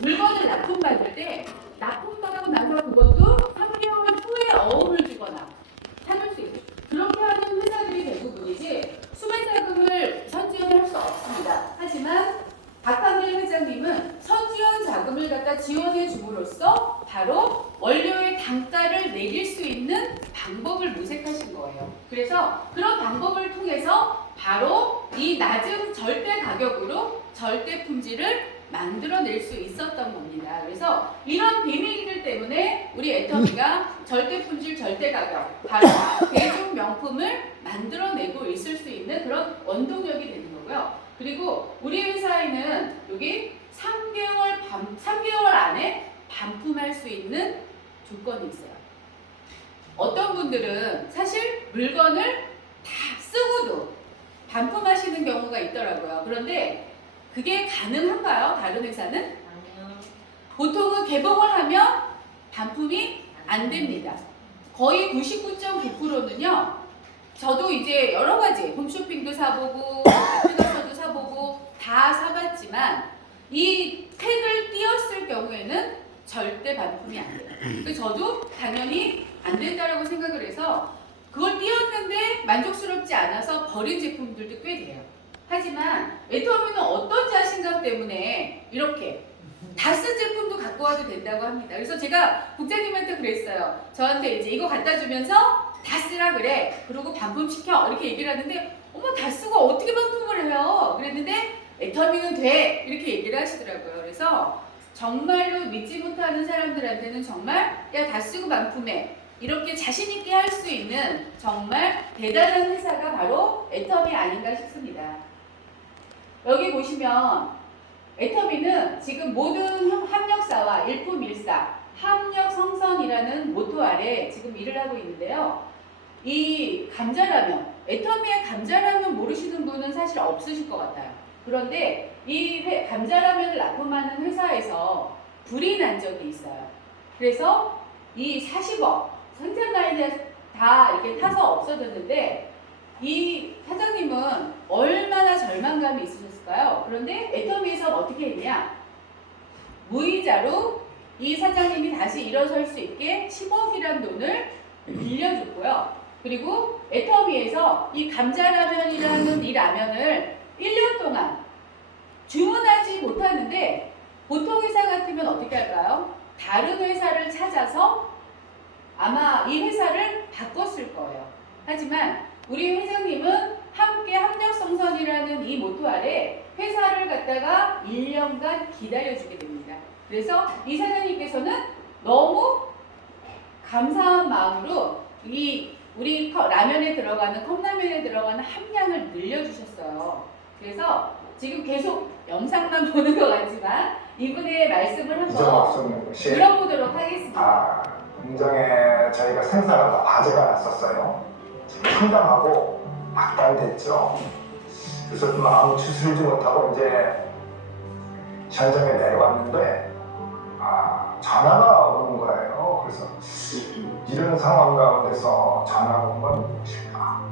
물건을 납품받을 때 납품받고 나서 그것도 3개월 후에 어음을 주거나 찾을 수 있어요. 그렇게 하는 회사들이 대부분이지 수배자금을 선지원할 수 없습니다. 하지만 박한길 회장님은 선지원 자금을 갖다 지원해 줌으로써 바로 원료의 단가를 매길 수 있는 방법을 모색하신 거예요. 그래서 그런 방법을 통해서 바로 이 낮은 절대 가격으로 절대 품질을 만들어낼 수 있었던 겁니다. 그래서 이런 비밀들 때문에 우리 애터미가 절대 품질, 절대 가격, 바로 대중 명품을 만들어내고 있을 수 있는 그런 원동력이 되는 거고요. 그리고 우리 회사에는 여기 3개월 안에 반품할 수 있는 조건이 있어요. 어떤 분들은 사실 물건을 다 쓰고도 반품하시는 경우가 있더라고요. 그런데 그게 가능한가요? 다른 회사는? 아니요. 보통은 개봉을 하면 반품이 안 됩니다. 거의 99.9%는요. 저도 이제 여러 가지 홈쇼핑도 사보고 마트 가서도 사보고 다 사봤지만 이 택을 띄었을 경우에는 절대 반품이 안 돼요. 그래서 저도 당연히 안 된다라고 생각을 해서 그걸 띄웠는데 만족스럽지 않아서 버린 제품들도 꽤 돼요. 하지만 애터미는 어떤 자신감 때문에 이렇게 다 쓴 제품도 갖고 와도 된다고 합니다. 그래서 제가 국장님한테 그랬어요. 저한테 이제 이거 갖다 주면서 다 쓰라 그래. 그리고 반품시켜. 이렇게 얘기를 하는데 어머 다 쓰고 어떻게 반품을 해요? 그랬는데 애터미는 돼. 이렇게 얘기를 하시더라고요. 그래서 정말로 믿지 못하는 사람들한테는 정말 야 다 쓰고 반품해. 이렇게 자신있게 할 수 있는 정말 대단한 회사가 바로 애터미 아닌가 싶습니다. 여기 보시면 애터미는 지금 모든 협력사와 일품일사, 합력성선이라는 모토 아래 지금 일을 하고 있는데요. 이 감자라면, 애터미의 감자라면 모르시는 분은 사실 없으실 것 같아요. 그런데 이 감자라면을 납품하는 회사에서 불이 난 적이 있어요. 그래서 이 40억 생산라인이 다 이렇게 타서 없어졌는데 이 사장님은 얼마나 절망감이 있으셨을까요? 그런데 애터미에서 어떻게 했냐? 무이자로 이 사장님이 다시 일어설 수 있게 10억이란 돈을 빌려줬고요. 그리고 애터미에서 이 감자라면이라는 이 라면을 1년 동안 주문하지 못하는데 보통 회사 같으면 어떻게 할까요? 다른 회사를 찾아서 아마 이 회사를 바꿨을 거예요. 하지만 우리 회장님은 함께 합력성선이라는 이 모토 아래 회사를 갖다가 1년간 기다려주게 됩니다. 그래서 이 사장님께서는 너무 감사한 마음으로 우리 라면에 들어가는 컵라면에 들어가는 함량을 늘려주셨어요. 그래서 지금 계속 영상만 보는 것 같지만 이분의 말씀을 한번 들어보도록 하겠습니다. 공장에 저희가 생산하다 화재가 났었어요. 상당하고 막달됐죠. 그래서 좀 아무 추스르지 못하고 이제 현장에 내려왔는데 전화가 오는 거예요. 그래서 이런 상황 가운데서 전화가 온 건 무엇일까?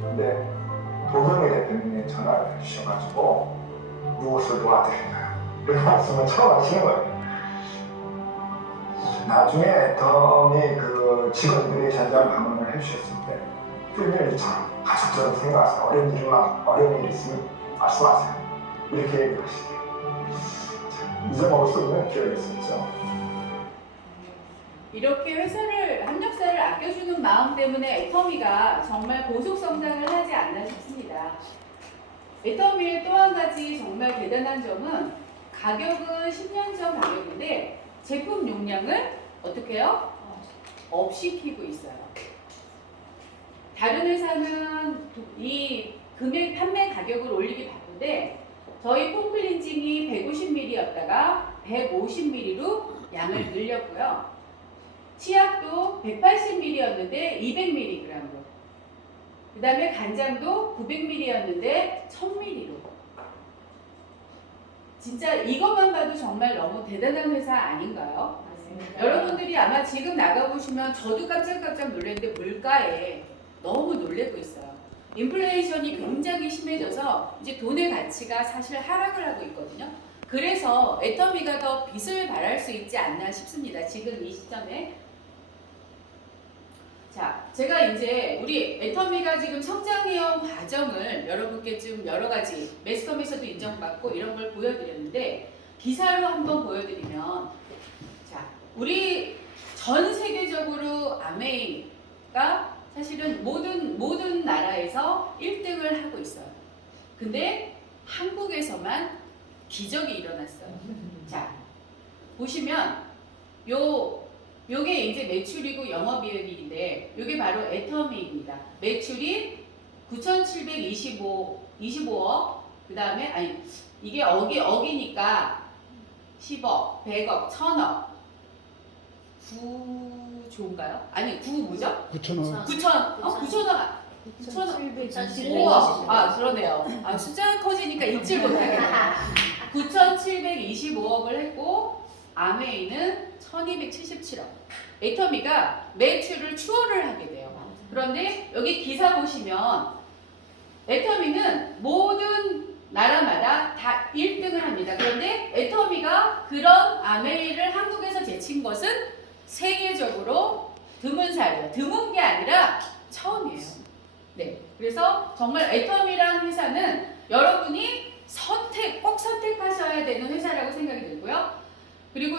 근데 도경희 대표님이 전화를 주셔가지고 무엇을 도와드릴까요? 이런 말씀을 처음 하시는 거예요. 나중에 애터미 그 직원들이 현장 방문을 해주셨을 때 필요일처럼 가족처럼 생각하세요. 어려운 일이 있으면 말씀하세요. 이렇게 얘기를 하시대요. 잊어먹을 수 없는 기억이 있었죠. 이렇게 회사를 협력사를 아껴주는 마음 때문에 애터미가 정말 고속 성장을 하지 않나 싶습니다. 애터미의 또 한 가지 정말 대단한 점은 가격은 10년 전 가격인데 제품 용량을 어떻게 해요? 업시키고 있어요. 다른 회사는 이 금액 판매 가격을 올리기 바쁜데 저희 폼클렌징이 150ml였다가 150ml로 양을 늘렸고요. 치약도 180ml였는데 200mg으로, 그 다음에 간장도 900ml였는데 1000ml로. 진짜 이것만 봐도 정말 너무 대단한 회사 아닌가요? 맞습니다. 여러분들이 아마 지금 나가보시면 저도 깜짝깜짝 놀랐는데 물가에 너무 놀래고 있어요. 인플레이션이 굉장히 심해져서 이제 돈의 가치가 사실 하락을 하고 있거든요. 그래서 애터미가 더 빛을 발할 수 있지 않나 싶습니다. 지금 이 시점에. 자, 제가 이제 우리 애터미가 지금 성장해온 과정을 여러분께 좀 여러 가지 매스컴에서도 인정받고 이런 걸 보여드렸는데 기사로 한번 보여드리면, 자, 우리 전 세계적으로 아메이가 사실은 모든 나라에서 1등을 하고 있어요. 근데 한국에서만 기적이 일어났어요. 자, 보시면 요게 이제 매출이고 영업이익인데 요게 바로 애터미입니다. 매출이 9,725억, 그 다음에 아니 이게 억이니까 10억, 100억, 1000억, 9조인가요? 아니 9 뭐죠? 9,000원. 9,000억. 9,725억. 아, 그러네요. 아, 숫자가 커지니까 읽질 못하겠네요. 9,725억을 했고 아메이는 1,277억. 애터미가 매출을 추월을 하게 돼요. 그런데 여기 기사 보시면 애터미는 모든 나라마다 다 1등을 합니다. 그런데 애터미가 그런 아메이를 한국에서 제친 것은 세계적으로 드문 사례예요. 드문 게 아니라 처음이에요. 네, 그래서 정말 애터미라는 회사는 여러분이 꼭 선택하셔야 되는 회사라고 생각이 들고요. 그리고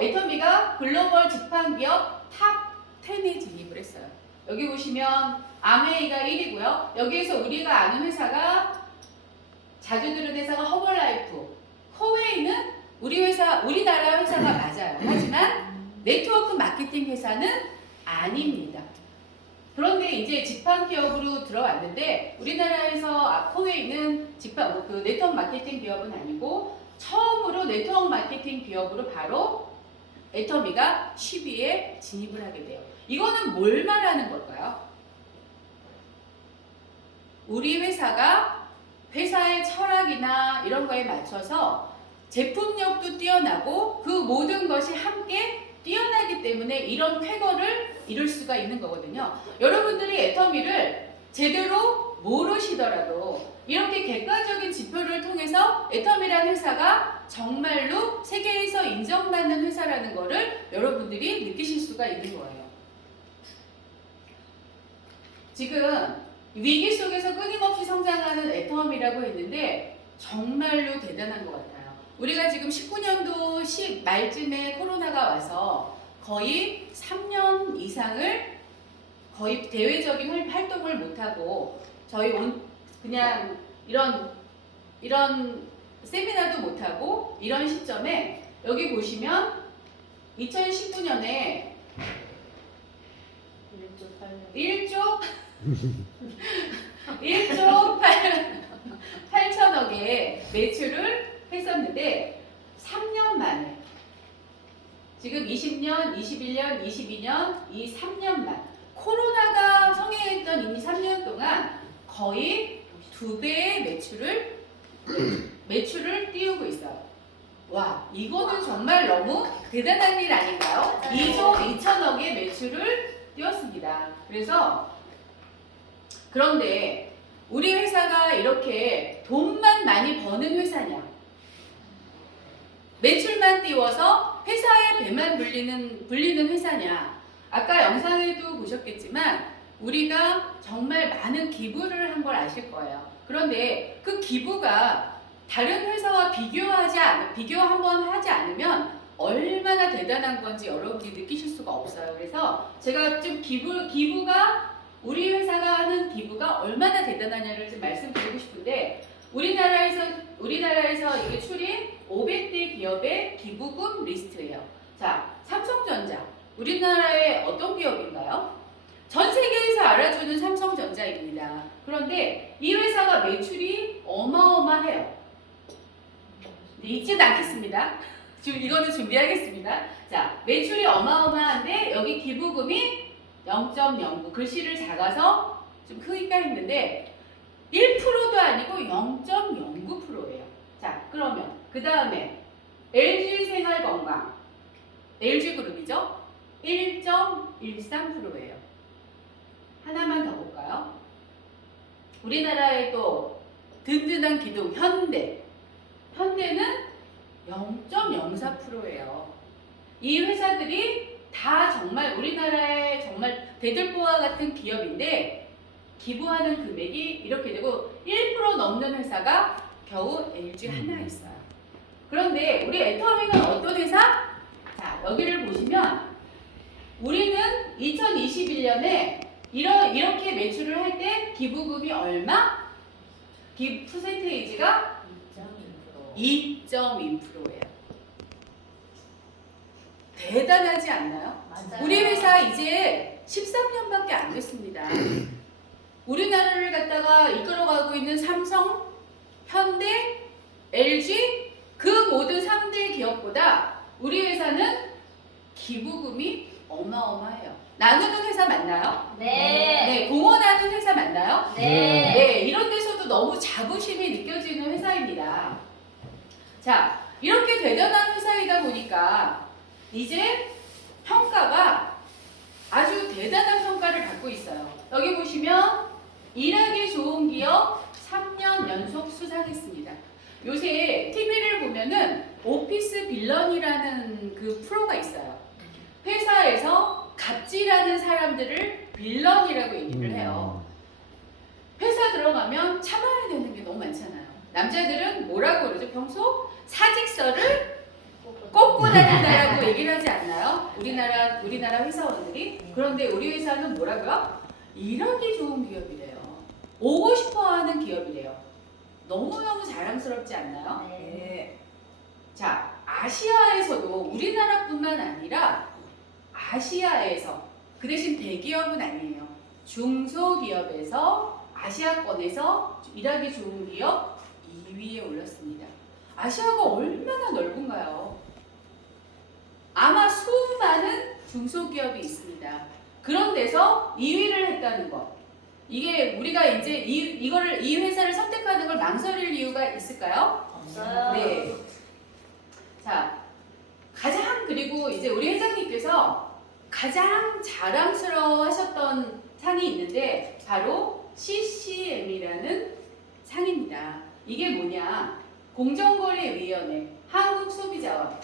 애터미가 글로벌 직판기업 탑 10에 진입을 했어요. 여기 보시면 아메이가 1위고요. 여기에서 우리가 아는 회사가 자주 들은 회사가 허벌라이프, 코웨이는 우리나라 회사가 맞아요. 하지만 네트워크 마케팅 회사는 아닙니다. 그런데 이제 직판 기업으로 들어왔는데 우리나라에서 코웨이는 네트워크 마케팅 기업은 아니고 처음으로 네트워크 마케팅 기업으로 바로 애터미가 10위에 진입을 하게 돼요. 이거는 뭘 말하는 걸까요? 우리 회사가 회사의 철학이나 이런 거에 맞춰서 제품력도 뛰어나고 그 모든 것이 함께 뛰어나기 때문에 이런 쾌거를 이룰 수가 있는 거거든요. 여러분들이 애터미를 제대로 모르시더라도 이렇게 객관적인 지표를 통해서 애터미라는 회사가 정말로 세계에서 인정받는 회사라는 거를 여러분들이 느끼실 수가 있는 거예요. 지금 위기 속에서 끊임없이 성장하는 애터미라고 했는데 정말로 대단한 것 같아요. 우리가 지금 19년도 말쯤에 코로나가 와서 거의 3년 이상을 거의 대외적인 활동을 못하고 저희 그냥 이런 세미나도 못하고 이런 시점에 여기 보시면 2019년에 1조 8천억의 매출을 했었는데 3년 만에 지금 20년, 21년, 22년 이 3년만 코로나가 성행했던 이 3년 동안 거의 2배의 매출을 띄우고 있어요. 와, 이거는 정말 너무 대단한 일 아닌가요? 2조 2천억의 매출을 띄웠습니다. 그런데 우리 회사가 이렇게 돈만 많이 버는 회사냐? 매출만 띄워서 회사의 배만 불리는 회사냐? 아까 영상에도 보셨겠지만 우리가 정말 많은 기부를 한 걸 아실 거예요. 그런데 그 기부가 다른 회사와 비교 한번 하지 않으면 얼마나 대단한 건지 여러분이 느끼실 수가 없어요. 그래서 제가 좀 기부가 우리 회사가 하는 기부가 얼마나 대단하냐를 좀 말씀드리고 싶은데 우리나라에서 이게 출인 500대 기업의 기부금 리스트예요. 자, 삼성전자. 우리나라의 어떤 기업인가요? 전 세계에서 알아주는 삼성전자입니다. 그런데 이 회사가 매출이 어마어마해요. 잊지는 않겠습니다. 지금 이거는 준비하겠습니다. 자, 매출이 어마어마한데 여기 기부금이 0.09 글씨를 작아서 좀 크기가 했는데 1%도 아니고 0.09%예요. 자, 그러면 그 다음에 LG생활건강, LG그룹이죠? 1.13%예요. 하나만 더 볼까요? 우리나라의 또 든든한 기둥 현대 현대는 0.04%예요. 이 회사들이 다 정말 우리나라의 정말 대들보와 같은 기업인데 기부하는 금액이 이렇게 되고 1% 넘는 회사가 겨우 LG 하나 있어요. 그런데 우리 애터미는 어떤 회사? 자, 여기를 보시면 우리는 2021년에 이렇게 매출을 할 때 기부금이 얼마? 기부 퍼센테이지가 2.2%예요. 대단하지 않나요? 맞아요. 우리 회사 이제 13년밖에 안 됐습니다. 우리나라를 갖다가 이끌어가고 있는 삼성, 현대, LG 그 모든 3대 기업보다 우리 회사는 기부금이 어마어마해요. 나누는 회사 맞나요? 네. 네, 공헌하는 회사 맞나요? 네. 네, 이런 데서도 너무 자부심이 느껴지는 회사입니다. 자, 이렇게 대단한 회사이다 보니까 이제 평가가 아주 대단한 평가를 받고 있어요. 여기 보시면 일하기 좋은 기업 3년 연속 수상했습니다. 요새 TV를 보면은 오피스 빌런이라는 그 프로가 있어요. 회사에서 갑질하는 사람들을 빌런이라고 얘기를 해요. 회사 들어가면 참아야 되는 게 너무 많잖아요. 남자들은 뭐라고 그러죠? 평소 사직서를 꽂고 다닌다라고 얘기를 하지 않나요? 우리나라 회사원들이. 그런데 우리 회사는 뭐라고요? 일하기 좋은 기업이래요. 오고 싶어하는 기업이래요. 너무너무 자랑스럽지 않나요? 네. 자, 아시아에서도 우리나라뿐만 아니라 아시아에서 그 대신 대기업은 아니에요. 중소기업에서 아시아권에서 일하기 좋은 기업 2위에 올랐습니다. 아시아가 얼마나 넓은가요? 아마 수많은 중소기업이 있습니다. 그런 데서 2위를 했다는 것. 이게 우리가 이제 이 회사를 선택하는 걸 망설일 이유가 있을까요? 없어요. 네. 자, 그리고 이제 우리 회장님께서 가장 자랑스러워 하셨던 상이 있는데 바로 CCM이라는 상입니다. 이게 뭐냐? 공정거래위원회, 한국소비자원.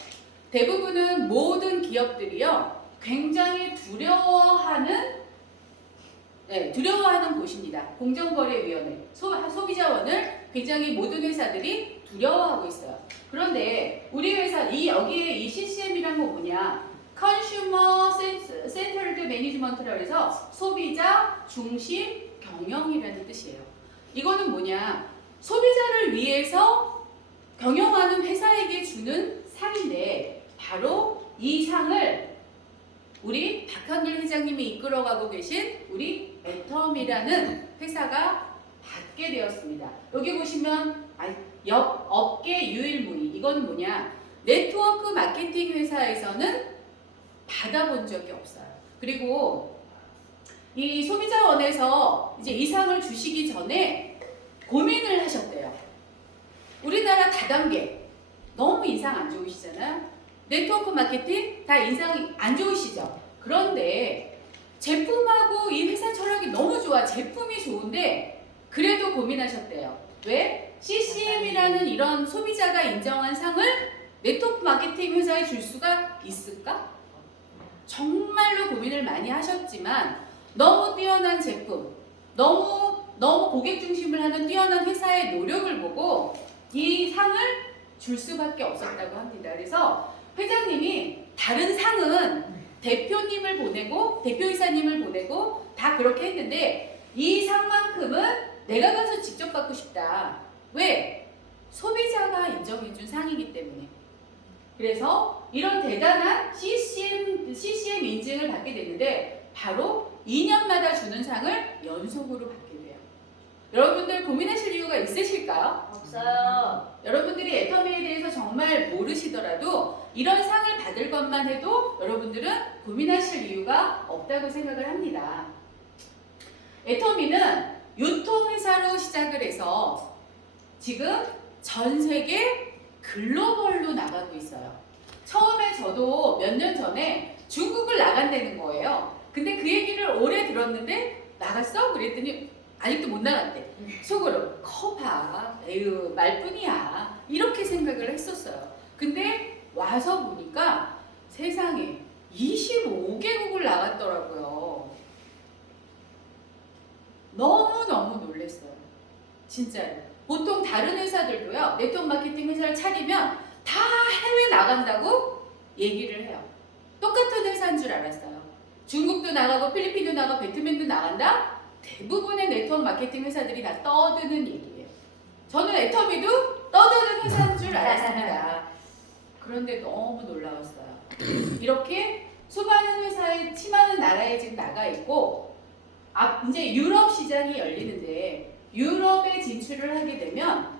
대부분은 모든 기업들이요, 굉장히 두려워하는 곳입니다. 공정거래위원회, 소비자원을 굉장히 모든 회사들이 두려워하고 있어요. 그런데 우리 회사 여기에 이 CCM이란 거 뭐냐? 컨슈머 센터드 매니지먼트라고 해서 소비자 중심 경영이라는 뜻이에요. 이거는 뭐냐? 소비자를 위해서 경영하는 회사에게 주는 상인데 바로 이 상을 우리 박한길 회장님이 이끌어가고 계신 우리 애텀이라는 회사가 받게 되었습니다. 여기 보시면 옆 업계 유일무이. 이거는 뭐냐? 네트워크 마케팅 회사에서는 받아본 적이 없어요. 그리고 이 소비자원에서 이제 이 상을 주시기 전에 고민을 하셨대요. 우리나라 다단계 너무 인상 안 좋으시잖아요. 네트워크 마케팅 다 인상이 안 좋으시죠. 그런데 제품하고 이 회사 철학이 너무 좋아. 제품이 좋은데 그래도 고민하셨대요. 왜? CCM이라는 이런 소비자가 인정한 상을 네트워크 마케팅 회사에 줄 수가 있을까? 정말로 고민을 많이 하셨지만 너무 뛰어난 제품, 너무 고객 중심을 하는 뛰어난 회사의 노력을 보고 이 상을 줄 수밖에 없었다고 합니다. 그래서 회장님이 다른 상은 대표님을 보내고 대표이사님을 보내고 다 그렇게 했는데 이 상만큼은 내가 가서 직접 받고 싶다. 왜? 소비자가 인정해준 상이기 때문에. 그래서 이런 대단한 CCM 인증을 받게 됐는데 바로 2년마다 주는 상을 연속으로 받게 돼요. 여러분들 고민하실 이유가 있으실까요? 없어요. 여러분들이 애터미에 대해서 정말 모르시더라도 이런 상을 받을 것만 해도 여러분들은 고민하실 이유가 없다고 생각을 합니다. 애터미는 유통회사로 시작을 해서 지금 전 세계 글로벌로 나가고 있어요. 처음에 저도 몇 년 전에 중국을 나간다는 거예요. 근데 그 얘기를 오래 들었는데 나갔어? 그랬더니 아직도 못 나갔대. 속으로 커봐. 에휴 말뿐이야. 이렇게 생각을 했었어요. 근데 와서 보니까 세상에 25개국을 나갔더라고요. 너무너무 놀랐어요. 진짜로. 보통 다른 회사들도요, 네트워크 마케팅 회사를 차리면 다 해외 나간다고 얘기를 해요. 똑같은 회사인 줄 알았어요. 중국도 나가고 필리핀도 나가고 베트남도 나간다? 대부분의 네트워크 마케팅 회사들이 다 떠드는 얘기예요. 저는 애터미도 떠드는 회사인 줄 알았습니다. 그런데 너무 놀라웠어요. 이렇게 수많은 회사에, 수많은 나라에 지금 나가 있고, 이제 유럽 시장이 열리는데, 유럽에 진출을 하게 되면,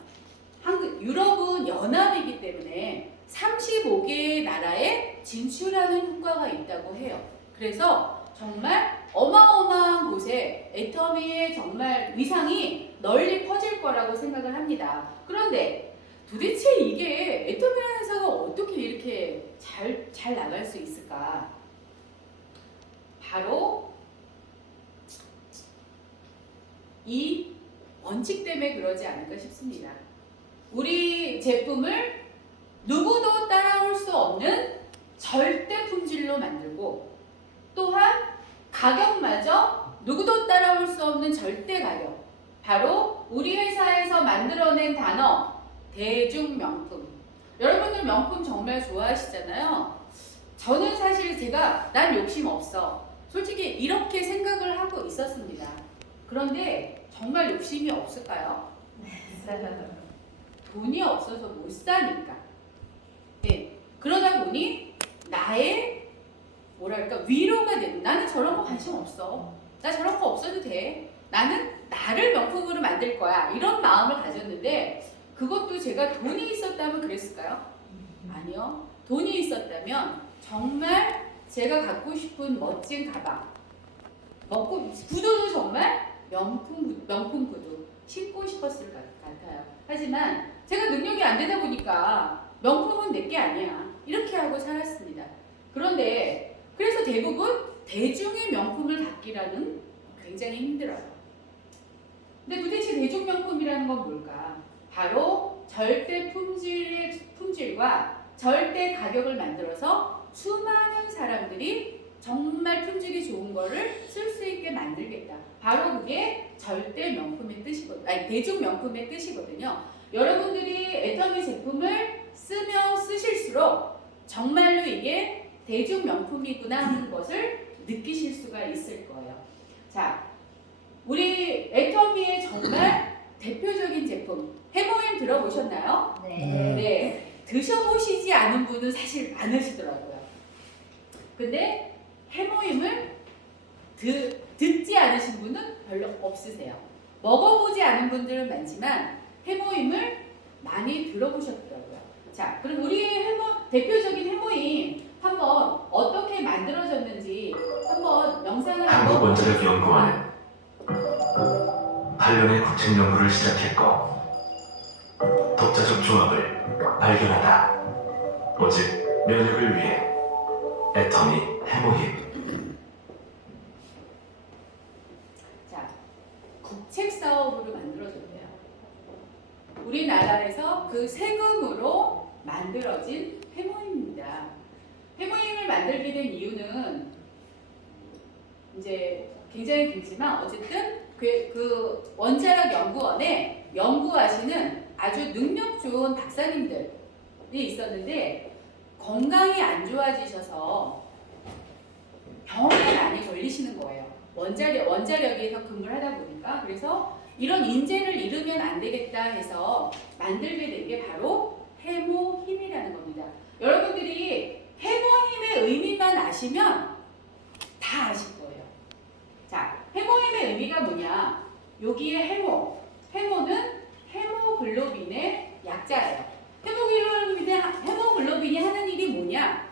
유럽은 연합이기 때문에 35개의 나라에 진출하는 효과가 있다고 해요. 그래서 정말 어마어마한 곳에 애터미의 정말 위상이 널리 퍼질 거라고 생각을 합니다. 그런데 도대체 이게 애터미라는 회사가 어떻게 이렇게 잘 나갈 수 있을까? 바로 이 원칙 때문에 그러지 않을까 싶습니다. 우리 제품을 누구도 따라올 수 없는 절대 품질로 만들고, 또한 가격마저 누구도 따라올 수 없는 절대 가격. 바로 우리 회사에서 만들어낸 단어 대중명품. 여러분들 명품 정말 좋아하시잖아요. 저는 사실 제가 난 욕심 없어, 솔직히 이렇게 생각을 하고 있었습니다. 그런데 정말 욕심이 없을까요? 돈이 없어서 못 사니까. 네. 그러다 보니 나의 뭐랄까 위로가 되는, 나는 저런 거 관심 없어, 나 저런 거 없어도 돼, 나는 나를 명품으로 만들 거야, 이런 마음을 가졌는데, 그것도 제가 돈이 있었다면 그랬을까요? 아니요. 돈이 있었다면 정말 제가 갖고 싶은 멋진 가방, 구두도 정말 명품 구두 신고 싶었을 것 같아요. 하지만 제가 능력이 안 되다 보니까 명품은 내게 아니야, 이렇게 하고 살았습니다. 그런데 그래서 대부분 대중의 명품을 갖기라는 굉장히 힘들어요. 근데 도대체 대중명품이라는 건 뭘까? 바로 절대 품질과 절대 가격을 만들어서 수많은 사람들이 정말 품질이 좋은 거를 쓸 수 있게 만들겠다. 바로 그게 절대 명품의 뜻이거든요. 아니, 대중 명품의 뜻이거든요. 여러분들이 애터미 제품을 쓰실수록 정말로 이게 대중 명품이구나 하는 것을 느끼실 수가 있을 거예요. 자, 우리 애터미의 정말 대표적인 제품 해모임 들어보셨나요? 네. 드셔보시지 않은 분은 사실 많으시더라고요. 근데 해모임을 듣지 않으신 분은 별로 없으세요. 먹어보지 않은 분들은 많지만 해모임을 많이 들어보셨더라고요. 자, 그럼 우리 대표적인 해모임 한번 어떻게 만들어졌는지 한번 영상을 한국원자력연구원은 8년의 국책 연구를 시작했고, 독자적 조합을 발견하다. 오직 면역을 위해 애터미 해모힘. 자, 국책 사업으로 만들어졌대요. 우리나라에서 그 세금으로 만들어진 해모임입니다. 해모임을 만들게 된 이유는 이제 굉장히 길지만 어쨌든 그 원자력 연구원에 연구하시는 아주 능력 좋은 박사님들이 있었는데, 건강이 안 좋아지셔서 병에 많이 걸리시는 거예요. 원자력에서 근무를 하다 보니까. 그래서 이런 인재를 잃으면 안 되겠다 해서 만들게 된 게 바로 해모힘이라는 겁니다. 여러분들이 해모힘의 의미만 아시면 다 아실 거예요. 자, 해모힘의 의미가 뭐냐? 여기에 해모는 헤모글로빈의 약자예요. 헤모글로빈이 하는 일이 뭐냐?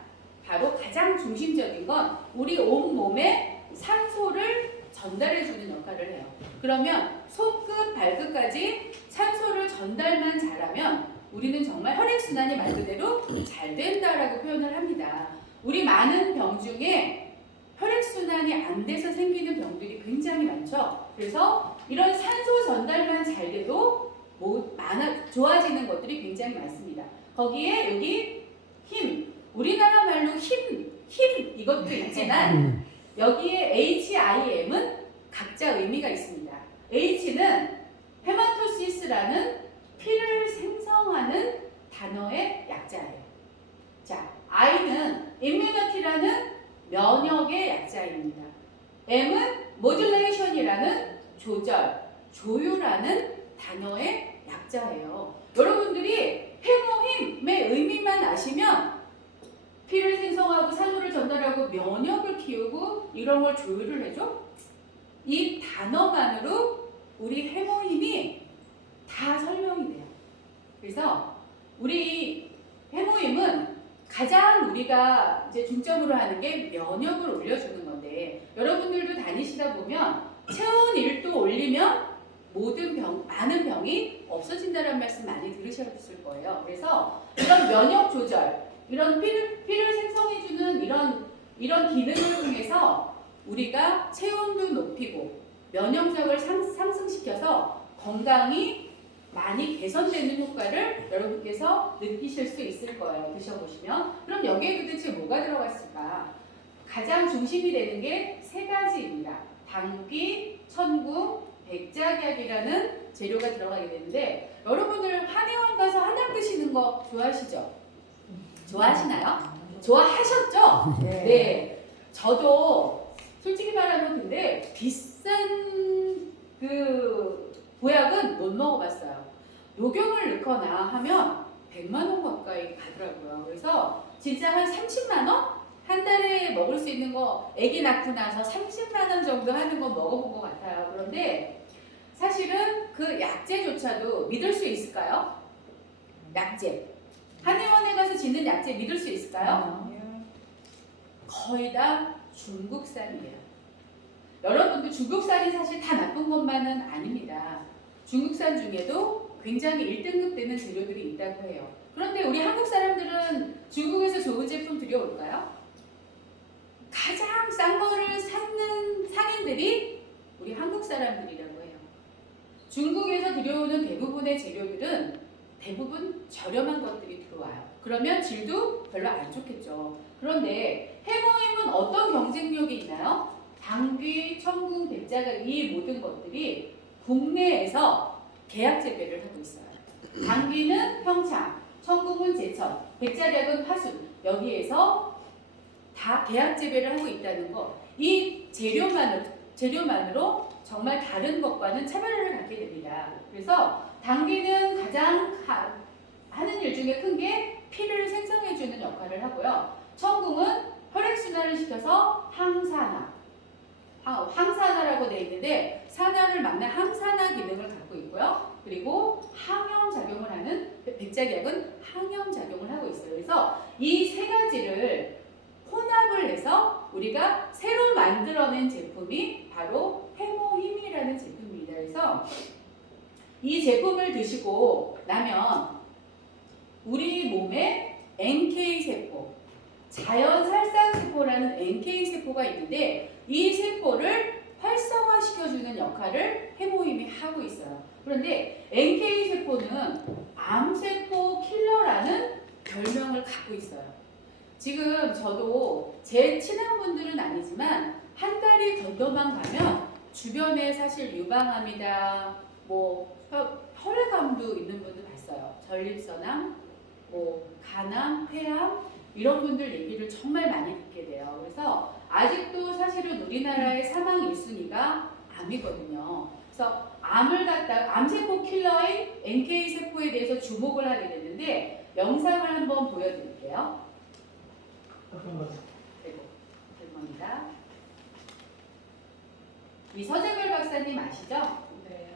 바로 가장 중심적인 건 우리 온몸에 산소를 전달해주는 역할을 해요. 그러면 손끝, 발끝까지 산소를 전달만 잘하면 우리는 정말 혈액순환이 말 그대로 잘 된다라고 표현을 합니다. 우리 많은 병 중에 혈액순환이 안 돼서 생기는 병들이 굉장히 많죠. 그래서 이런 산소 전달만 잘 돼도 좋아지는 것들이 굉장히 많습니다. 거기에 여기 힘, 우리나라 말로 힘 이것도 있지만 여기에 HIM은 각자 의미가 있습니다. H는 헤마토시스라는 피를 생성하는 단어의 약자예요. 자, I는 immunity라는 면역의 약자입니다. M은 modulation이라는 조율하는 단어의 약자예요. 여러분들이 해모힘의 의미만 아시면 피를 생성하고 산소를 전달하고 면역을 키우고 이런 걸 조율을 해줘? 이 단어만으로 우리 해모힘이 다 설명이 돼요. 그래서 우리 해모힘은 가장 우리가 이제 중점으로 하는 게 면역을 올려주는 건데 여러분들도 다니시다 보면 체온 1도 올리면 많은 병이 없어진다는 말씀 많이 들으셨을 거예요. 그래서 이런 면역 조절, 이런 피를 생성해주는 이런 기능을 통해서 우리가 체온도 높이고 면역력을 상승시켜서 건강이 많이 개선되는 효과를 여러분께서 느끼실 수 있을 거예요. 드셔보시면. 그럼 여기에 도대체 뭐가 들어갔을까? 가장 중심이 되는 게 세 가지입니다. 당귀, 천궁, 백작약이라는 재료가 들어가게 되는데 여러분들 한의원 가서 한약 드시는 거 좋아하시죠? 좋아하시나요? 좋아하셨죠? 네. 저도 솔직히 말하면 근데 비싼 그 보약은 못 먹어봤어요. 녹용을 넣거나 하면 100만 원 가까이 가더라고요. 그래서 진짜 한 30만 원? 한 달에 먹을 수 있는 거 아기 낳고 나서 30만 원 정도 하는 거 먹어본 것 같아요. 그런데 사실은 그 약재조차도 믿을 수 있을까요? 약재. 한의원에 가서 짓는 약재 믿을 수 있을까요? 거의 다 중국산이에요. 여러분들 중국산이 사실 다 나쁜 것만은 아닙니다. 중국산 중에도 굉장히 1등급 되는 재료들이 있다고 해요. 그런데 우리 한국 사람들은 중국에서 좋은 제품 들여올까요? 가장 싼 거를 사는 상인들이 우리 한국 사람들이라고 해요. 중국에서 들여오는 대부분의 재료들은 대부분 저렴한 것들이 들어와요. 그러면 질도 별로 안 좋겠죠. 그런데 해모임은 어떤 경쟁력이 있나요? 당귀, 천궁, 백작약 이 모든 것들이 국내에서 계약 재배를 하고 있어요. 당귀는 평창, 천궁은 제천, 백작약은 파순 여기에서 다 계약 재배를 하고 있다는 거. 이 재료만으로 정말 다른 것과는 차별화를 갖게 됩니다. 그래서 당귀는 가장 하는 일 중에 큰 게 피를 생성해주는 역할을 하고요. 천궁은 혈액순환을 시켜서 항산화라고 되어 있는데 산화를 막는 항산화 기능을 갖고 있고요. 그리고 항염작용을 하는 백작약은 항염작용을 하고 있어요. 그래서 이 세 가지를 혼합을 해서 우리가 새로 만들어낸 제품이 바로 해모힘이라는 제품입니다. 그래서 이 제품을 드시고 나면 우리 몸에 NK세포, 자연살상세포라는 NK세포가 있는데 이 세포를 활성화시켜주는 역할을 해모힘이 하고 있어요. 그런데 NK세포는 암세포 킬러라는 별명을 갖고 있어요. 지금 저도 제 친한 분들은 아니지만 한 달이 건너만 가면 주변에 사실 유방암이다, 혈액암도 있는 분들 봤어요. 전립선암, 간암, 폐암 이런 분들 얘기를 정말 많이 듣게 돼요. 그래서 아직도 사실은 우리나라의 사망 1순위가 암이거든요. 그래서 암세포 킬러인 NK세포에 대해서 주목을 하게 됐는데 영상을 한번 보여드릴게요. 죄송합니다. 이 서재별 박사님 아시죠? 네.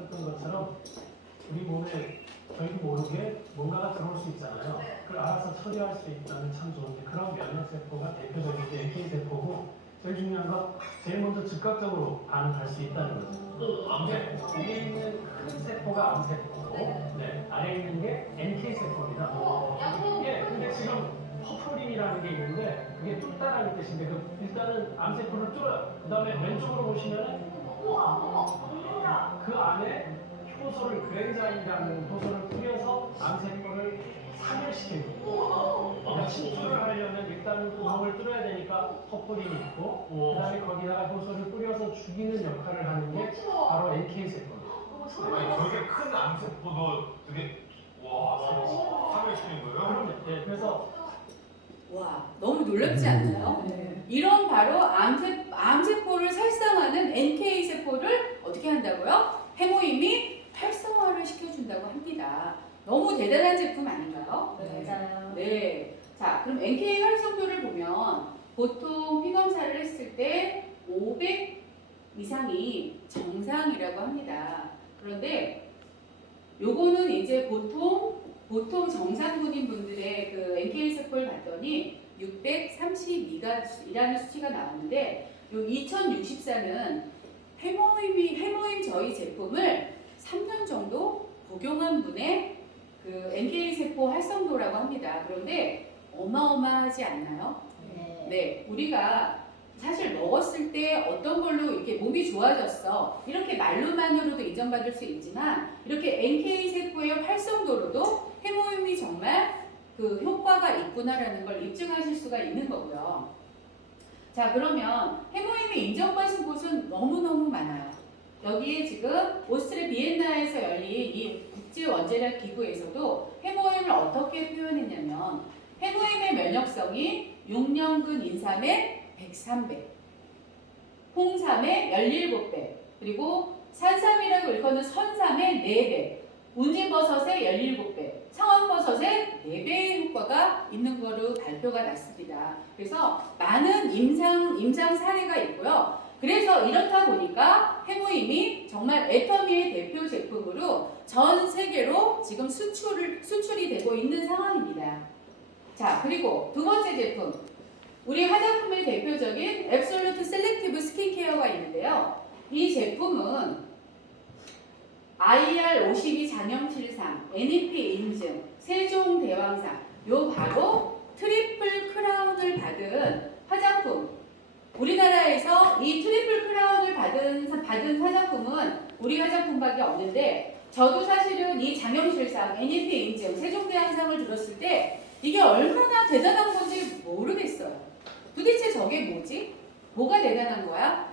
어떤 것처럼 우리 몸에 저희도 모르게 뭔가가 들어올 수 있잖아요. 그걸 알아서 처리할 수 있다는 참 좋은데 그런 면역세포가 대표적인 게 NK세포고 제일 중요한 건 제일 먼저 즉각적으로 반응할 수 있다는 거죠. 암세포. 위에 있는 큰 세포가 암세포고 아래에 있는 게 NK세포입니다. 근데 지금 퍼프린이라는 게 있는데 그게 뚫다라는 뜻인데 일단은 암세포를 뚫어요. 그 다음에 왼쪽으로 보시면 그 안에 효소를 그랜자인이라는 효소를 뿌려서 암세포를 사멸시키는 거예요. 그러니까 침투를 하려면 일단은 구멍을 뚫어야 되니까 퍼프린이 있고 그 다음에 거기다가 효소를 뿌려서 죽이는 역할을 하는 게 바로 NK 세포예요. 아니 저렇게 큰 암세포도 되게 사멸시키는 거예요? 그러면 그래서 와, 너무 놀랍지 않나요? 이런 바로 암세포를 살상하는 NK 세포를 어떻게 한다고요? 해모임이 활성화를 시켜준다고 합니다. 너무 대단한 제품 아닌가요? 맞아요. 네. 자, 그럼 NK 활성도를 보면 보통 피검사를 했을 때 500 이상이 정상이라고 합니다. 그런데 요거는 이제 보통 정상군인 분들의 그 NK 세포를 봤더니 632이라는 수치가 나왔는데 요 2064는 해모임 저희 제품을 3년 정도 복용한 분의 그 NK 세포 활성도라고 합니다. 그런데 어마어마하지 않나요? 네, 우리가 사실 먹었을 때 어떤 걸로 이렇게 몸이 좋아졌어. 이렇게 말로만으로도 인정받을 수 있지만 이렇게 NK 세포의 활성도로도 해모임이 정말 그 효과가 있구나라는 걸 입증하실 수가 있는 거고요. 자, 그러면 해모임이 인정받은 곳은 너무너무 많아요. 여기에 지금 오스트리아 비엔나에서 열린 이 국제원자력 기구에서도 해모임을 어떻게 표현했냐면 해모임의 면역성이 6년근 인삼의 103배, 홍삼의 17배, 그리고 산삼이라고 일컫는 선삼의 4배, 운진버섯의 17배, 상황버섯의 4배의 효과가 있는 거로 발표가 났습니다. 그래서 많은 임상 사례가 있고요. 그래서 이렇다 보니까 해모임이 정말 애터미의 대표 제품으로 전 세계로 지금 수출이 되고 있는 상황입니다. 자, 그리고 두 번째 제품. 우리 화장품의 대표적인 앱솔루트 셀렉티브 스킨케어가 있는데요. 이 제품은 IR52 장염실상, NEP 인증, 세종대왕상, 요 바로 트리플 크라운을 받은 화장품. 우리나라에서 이 트리플 크라운을 받은 화장품은 우리 화장품밖에 없는데 저도 사실은 이 장염실상, NEP 인증, 세종대왕상을 들었을 때 이게 얼마나 대단한 건지 모르겠어요. 도대체 저게 뭐지? 뭐가 대단한 거야?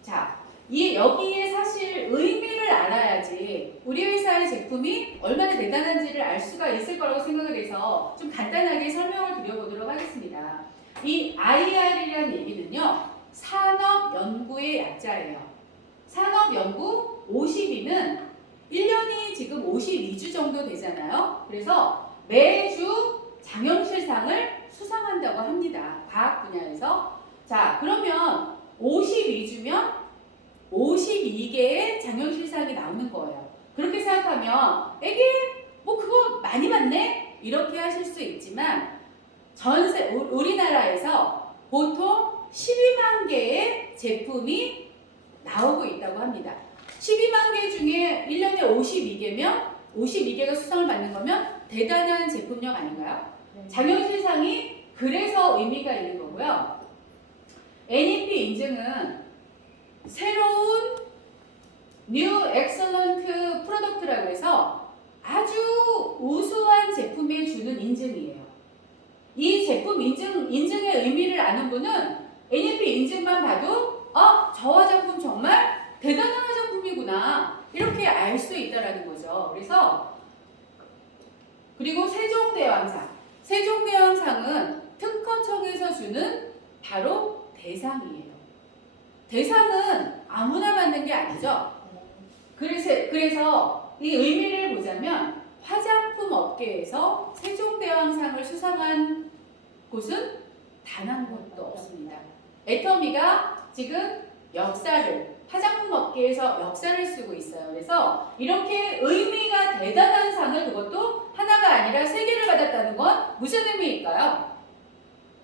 자, 여기에 사실 의미를 알아야지 우리 회사의 제품이 얼마나 대단한지를 알 수가 있을 거라고 생각을 해서 좀 간단하게 설명을 드려보도록 하겠습니다. 이 IR이라는 얘기는요, 산업연구의 약자예요. 산업연구 52는 1년이 지금 52주 정도 되잖아요. 그래서 매주 장염실상을 수상한다고 합니다. 과학 분야에서. 자, 그러면 52주면 52개의 장염실상이 나오는 거예요. 그렇게 생각하면 이게 뭐 그거 많이 맞네? 이렇게 하실 수 있지만 우리나라에서 보통 12만 개의 제품이 나오고 있다고 합니다. 12만 개 중에 1년에 52개면 52개가 수상을 받는 거면 대단한 제품력 아닌가요? 장염실상이 그래서 의미가 있는 거고요. NEP 인증은 새로운 New Excellent Product라고 해서 아주 우수한 제품에 주는 인증이에요. 이 제품 인증의 의미를 아는 분은 NEP 인증만 봐도 저 화장품 정말 대단한 화장품이구나 이렇게 알 수 있다라는 거죠. 그리고 세종대왕상은 특허청에서 주는 바로 대상이에요. 대상은 아무나 받는 게 아니죠. 그래서 이 의미를 보자면 화장품 업계에서 세종대왕상을 수상한 곳은 단 한 곳도 없습니다. 애터미가 지금 화장품 업계에서 역사를 쓰고 있어요. 그래서 이렇게 의미가 대단한 상을 그것도 하나가 아니라 3개를 받았다는 건 무슨 의미일까요?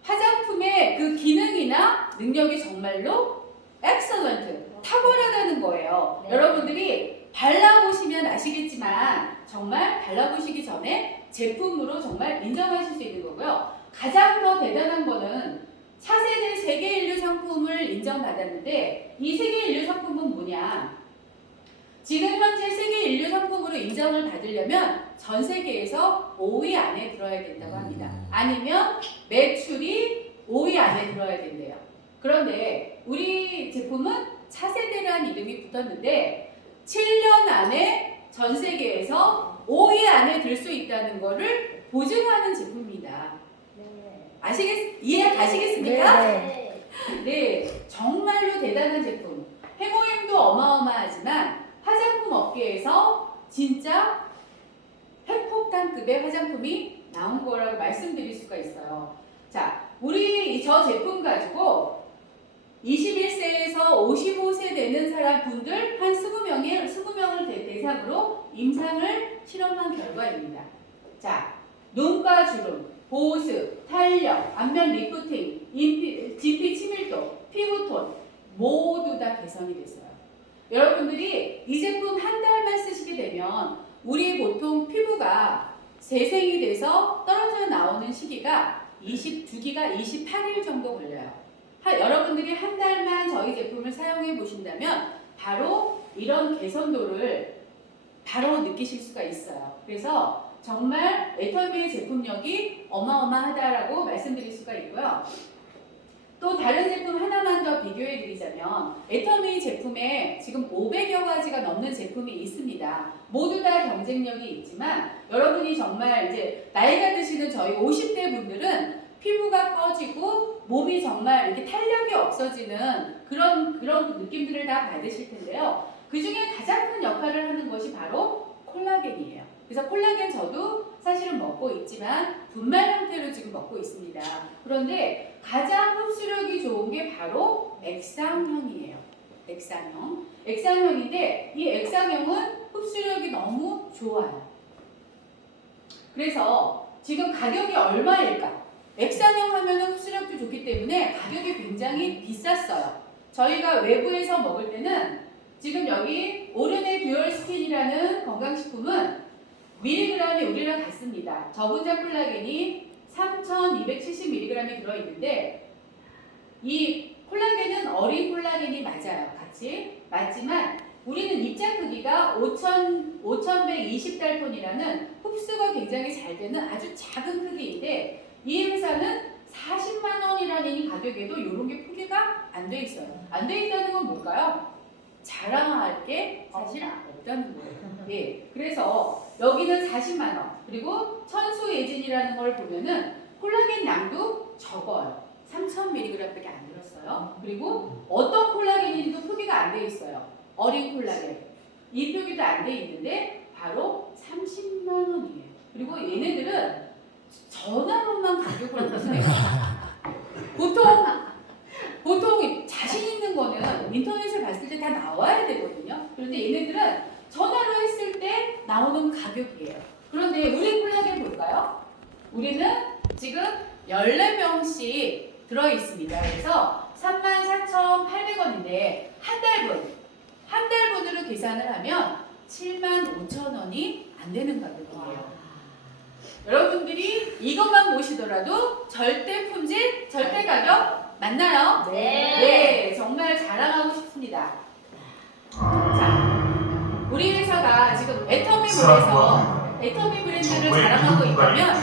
화장품의 그 기능이나 능력이 정말로 excellent, 탁월하다는 거예요. 여러분들이 발라보시면 아시겠지만 정말 발라보시기 전에 제품으로 정말 인정하실 수 있는 거고요. 가장 더 대단한 거는 차세대 세계인류 상품을 인정받았는데 이 세계인류 상품은 뭐냐? 지금 현재 세계인류 상품으로 인정을 받으려면 전 세계에서 5위 안에 들어야 된다고 합니다. 아니면 매출이 5위 안에 들어야 된대요. 그런데 우리 제품은 차세대라는 이름이 붙었는데 7년 안에 전 세계에서 5위 안에 들 수 있다는 것을 보증하는 제품입니다. 이해 가시겠습니까? 네. 네, 정말로 대단한 제품. 해모임도 어마어마하지만 화장품 업계에서 진짜 핵폭탄급의 화장품이 나온 거라고 말씀드릴 수가 있어요. 자, 우리 저 제품 가지고 21세에서 55세 되는 사람분들 한 20명을 대상으로 임상을 실험한 결과입니다. 자, 눈가 주름, 보습, 탄력, 안면 리프팅, 진피 치밀도, 피부톤 모두 다 개선이 됐어요. 여러분들이 이 제품 한 달만 쓰시게 되면 우리 보통 피부가 재생이 돼서 떨어져 나오는 시기가 28일 정도 걸려요. 여러분들이 한 달만 저희 제품을 사용해 보신다면 바로 이런 개선도를 바로 느끼실 수가 있어요. 그래서 정말 애터미의 제품력이 어마어마하다라고 말씀드릴 수가 있고요. 또 다른 제품 하나만 더 비교해 드리자면 애터미 제품에 지금 500여 가지가 넘는 제품이 있습니다. 모두 다 경쟁력이 있지만 여러분이 정말 이제 나이가 드시는 저희 50대 분들은 피부가 꺼지고 몸이 정말 이렇게 탄력이 없어지는 그런 느낌들을 다 받으실 텐데요. 그 중에 가장 큰 역할을 하는 것이 바로 콜라겐이에요. 그래서 콜라겐 저도 사실은 먹고 있지만 분말 형태로 지금 먹고 있습니다. 그런데 가장 흡수력이 좋은 게 바로 액상형이에요. 액상형인데 이 액상형은 흡수력이 너무 좋아요. 그래서 지금 가격이 얼마일까? 액상형 하면은 흡수력도 좋기 때문에 가격이 굉장히 비쌌어요. 저희가 외부에서 먹을 때는 지금 여기 오르네 듀얼 스킨이라는 건강식품은 밀리그램이 우리랑 같습니다. 저분자 콜라겐이 3270mg이 들어있는데 이 콜라겐은 어린 콜라겐이 맞아요. 같이 맞지만 우리는 입자 크기가 5120달톤이라는 흡수가 굉장히 잘 되는 아주 작은 크기인데 이 회사는 40만 원이라는 가격에도 이런 게 표기가 안 돼 있어요. 안 돼 있다는 건 뭘까요? 자랑할 게 사실 없다는 거예요. 예, 그래서 여기는 40만 원. 그리고 천수예진이라는 걸 보면은 콜라겐 양도 적어요. 3000mg밖에 안 들었어요. 그리고 어떤 콜라겐인지도 표기가 안 돼 있어요. 어린 콜라겐. 이 표기도 안 돼 있는데 바로 30만 원이에요. 그리고 얘네들은 전화로만 가격을 보세요. 보통 자신 있는 거는 인터넷을 봤을 때 다 나와야 되거든요. 그런데 얘네들은 전화로 했을 때 나오는 가격이에요. 그런데 우리 콜라겐 볼까요? 우리는 지금 14병씩 들어있습니다. 그래서 34,800원인데 한 달분으로 계산을 하면 75,000원이 안 되는 가격이에요. 여러분들이 이것만 보시더라도 절대 품질, 절대 가격 맞나요? 네, 정말 자랑하고 싶습니다. 자, 우리 회사가 지금 애터미 브랜드를 자랑하고 있다면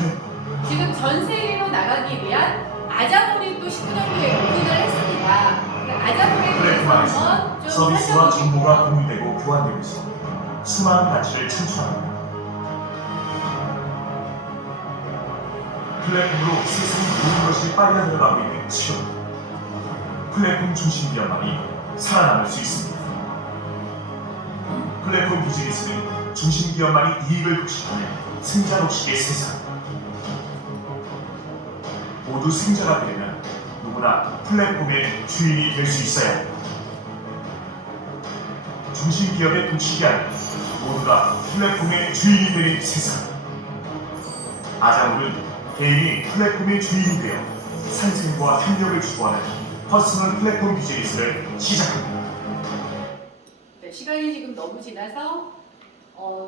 지금 전 세계로 나가기 위한 아자모리 또 19년도에 오픈을 했습니다. 아자모리에 대해서 한번 좀 서비스와 정보가 살펴볼게요. 공유되고 교환되면서 수많은 가치를 창출합니다. 플랫폼으로 세상 모든 것이 빨려 들어가고 있는 지금 플랫폼 중심 기업만이 살아남을 수 있습니다. 플랫폼 비즈니스는 중심 기업만이 이익을 독식하는 승자 독식의 세상. 모두 승자가 되려면 누구나 플랫폼의 주인이 될 수 있어야 합니다. 중심 기업의 독식이 아닌 모두가 플랫폼의 주인이 되는 세상. 아자모는 개인이 플랫폼의 주인이 되어 상생과 협력을 추구하는 퍼스널 플랫폼 비즈니스를 시작합니다. 네, 시간이 지금 너무 지나서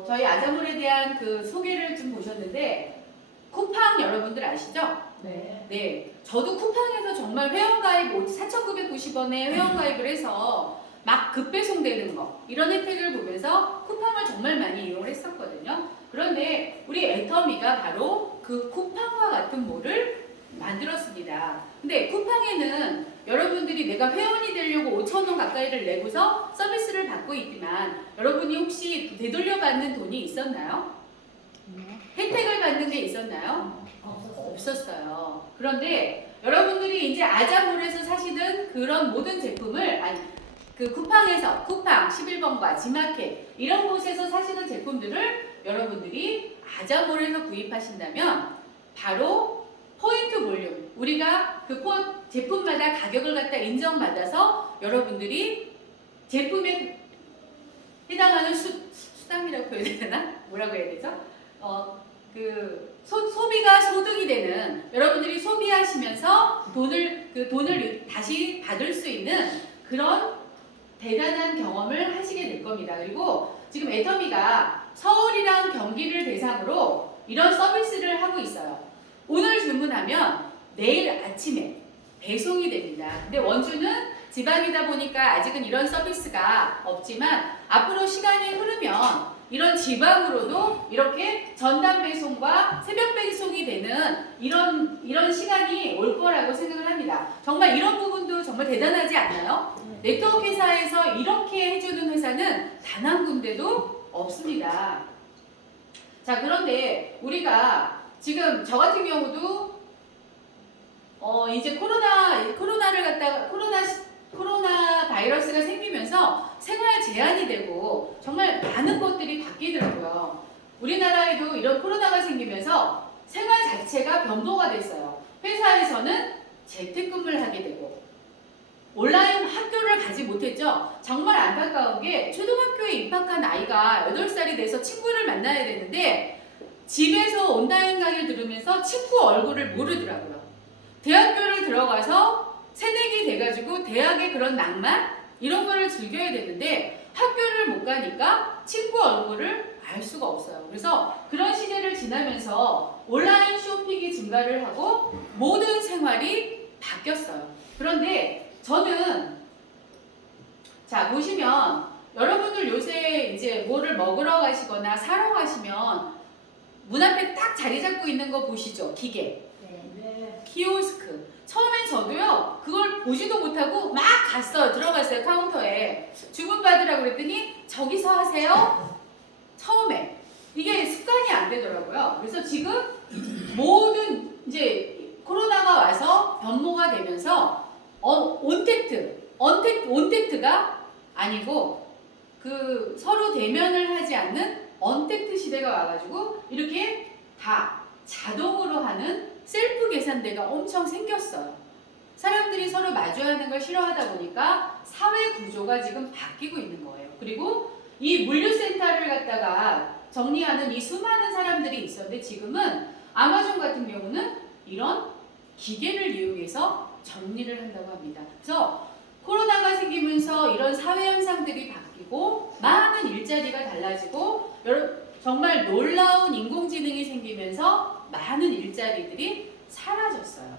저희 아자몰에 대한 그 소개를 좀 보셨는데 쿠팡 여러분들 아시죠? 네, 저도 쿠팡에서 정말 회원가입 4,990원에 회원가입을 해서 막 급배송되는 거 이런 혜택을 보면서 쿠팡을 정말 많이 이용을 했었거든요. 그런데 우리 애터미가 바로 그 쿠팡과 같은 몰을 만들었습니다. 근데 쿠팡에는 여러분들이 내가 회원이 되려고 5,000원 가까이를 내고서 서비스를 받고 있지만 여러분이 혹시 되돌려 받는 돈이 있었나요? 혜택을 받는 게 있었나요? 없었어요. 그런데 여러분들이 이제 아자몰에서 사시는 그런 모든 제품을 그 쿠팡에서 쿠팡 11번가 지마켓 이런 곳에서 사시는 제품들을 여러분들이 아자몰에서 구입하신다면 바로 포인트 볼륨 우리가 그 제품마다 가격을 갖다 인정받아서 여러분들이 제품에 해당하는 수당이라고 해야 되나? 뭐라고 해야 되죠? 소비가 소득이 되는 여러분들이 소비하시면서 돈을 다시 받을 수 있는 그런 대단한 경험을 하시게 될 겁니다. 그리고 지금 애터미가 서울이랑 경기를 대상으로 이런 서비스를 하고 있어요. 오늘 주문하면 내일 아침에 배송이 됩니다. 근데 원주는 지방이다 보니까 아직은 이런 서비스가 없지만 앞으로 시간이 흐르면 이런 지방으로도 이렇게 전담 배송과 새벽 배송이 되는 이런 시간이 올 거라고 생각을 합니다. 정말 이런 부분도 정말 대단하지 않나요? 네트워크 회사에서 이렇게 해주는 회사는 단 한 군데도 없습니다. 자, 그런데 우리가 지금 저 같은 경우도 이제 코로나를 갖다가 코로나 바이러스가 생기면서 생활 제한이 되고 정말 많은 것들이 바뀌더라고요. 우리나라에도 이런 코로나가 생기면서 생활 자체가 변보가 됐어요. 회사에서는 재택근무를 하게 되고 온라인 학교를 가지 못했죠. 정말 안타까운 게 초등학교에 입학한 아이가 8살이 돼서 친구를 만나야 되는데 집에서 온라인 강의를 들으면서 친구 얼굴을 모르더라고요. 대학교를 들어가서 새내기 돼가지고 대학의 그런 낭만 이런 거를 즐겨야 되는데 학교를 못 가니까 친구 얼굴을 알 수가 없어요. 그래서 그런 시대를 지나면서 온라인 쇼핑이 증가를 하고 모든 생활이 바뀌었어요. 그런데 저는 자 보시면 여러분들 요새 이제 뭐를 먹으러 가시거나 사러 가시면 문 앞에 딱 자리 잡고 있는 거 보시죠? 기계, 키오스크. 처음엔 저도요 그걸 보지도 못하고 막 들어갔어요 카운터에 주문 받으라고 그랬더니 저기서 하세요. 처음에 이게 습관이 안 되더라고요. 그래서 지금 모든 이제 코로나가 와서 변모가 되면서 온택트가 아니고 그 서로 대면을 하지 않는 언택트 시대가 와가지고 이렇게 다 자동으로 하는 셀프 계산대가 엄청 생겼어요. 사람들이 서로 마주하는 걸 싫어하다 보니까 사회 구조가 지금 바뀌고 있는 거예요. 그리고 이 물류센터를 갖다가 정리하는 이 수많은 사람들이 있었는데 지금은 아마존 같은 경우는 이런 기계를 이용해서 정리를 한다고 합니다. 그래서 코로나가 생기면서 이런 사회 현상들이 바뀌고 많은 일자리가 달라지고 정말 놀라운 인공지능이 생기면서 많은 일자리들이 사라졌어요.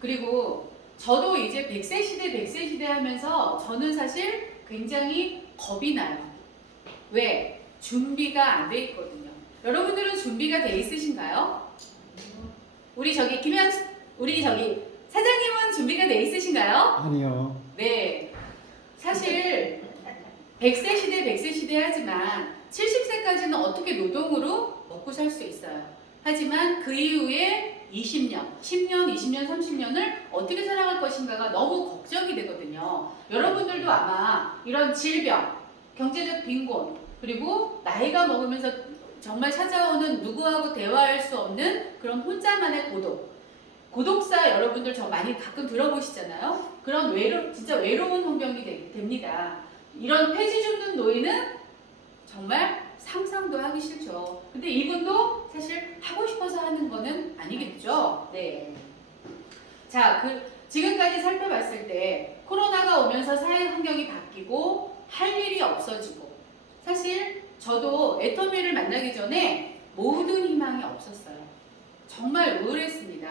그리고 저도 이제 100세 시대 하면서 저는 사실 굉장히 겁이 나요. 왜? 준비가 안 돼 있거든요. 여러분들은 준비가 돼 있으신가요? 우리 저기 사장님은 준비가 돼 있으신가요? 아니요. 네. 사실 100세 시대 하지만 70세까지는 어떻게 노동으로 먹고 살 수 있어요. 하지만 그 이후에 20년, 10년, 20년, 30년을 어떻게 살아갈 것인가가 너무 걱정이 되거든요. 여러분들도 아마 이런 질병, 경제적 빈곤, 그리고 나이가 먹으면서 정말 찾아오는 누구하고 대화할 수 없는 그런 혼자만의 고독사 여러분들 저 많이 가끔 들어보시잖아요. 그런 진짜 외로운 환경이 됩니다. 이런 폐지 줍는 노인은 정말 상상도 하기 싫죠. 근데 이분도 사실 하고 싶어서 하는 거는 아니겠죠. 네. 자, 지금까지 살펴봤을 때 코로나가 오면서 사회 환경이 바뀌고 할 일이 없어지고 사실 저도 애터미를 만나기 전에 모든 희망이 없었어요. 정말 우울했습니다.